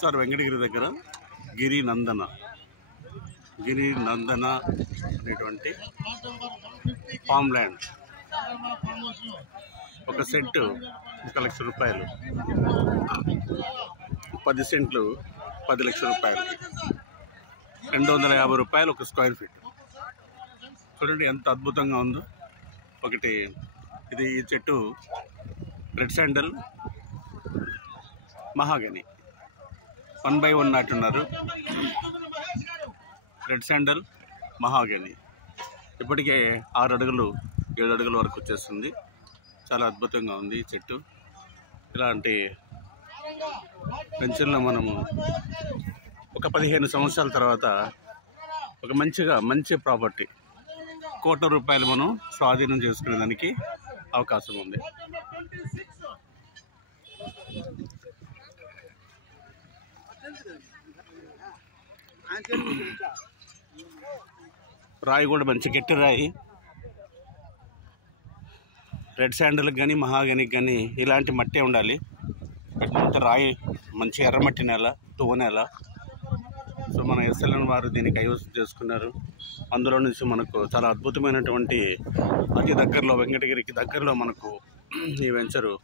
Sir Venkatagiri దగ్గర గిరి నందన అనేటువంటి farm land ఒక సెంటు 1 లక్ష రూపాయలు, 10 సెంట్లు 10 లక్షల రూపాయలు, 250 రూపాయలు ఒక స్క్వేర్ ఫీట్. చూడండి ఎంత అద్భుతంగా ఉందో. ఒకటి ఇది ఈ చెట్టు రెడ్ శాండల్ మహాగని 1/1 నాటున్నారు. రెడ్ శాండల్ మహాగని ఇప్పటికే 6 అడుగులు 7 అడుగుల వరకు వచ్చేస్తుంది. చాలా అద్భుతంగా ఉంది ఈ చెట్టు. ఇలాంటి పెన్షన్లో మనము ఒక 15 సంవత్సరాల తర్వాత ఒక మంచి ప్రాపర్టీ 1 కోట్ల రూపాయలు మనం స్వాధీనం చేసుకునేదానికి అవకాశం ఉంది. రాయి కూడా మంచి గట్టి రాయి. రెడ్ శాండల్కి కానీ మహాగనికి కానీ ఇలాంటి మట్టే ఉండాలి. ఇట్లంతా రాయి మంచి ఎర్రమట్టి నేల, తువ్వ నేల. సో మన ఎస్ఎల్ఎన్ వారు దీన్ని కైవసం చేసుకున్నారు. అందులో నుంచి మనకు చాలా అద్భుతమైనటువంటి అతి దగ్గరలో వెంకటగిరికి దగ్గరలో మనకు ఈ వెంచరు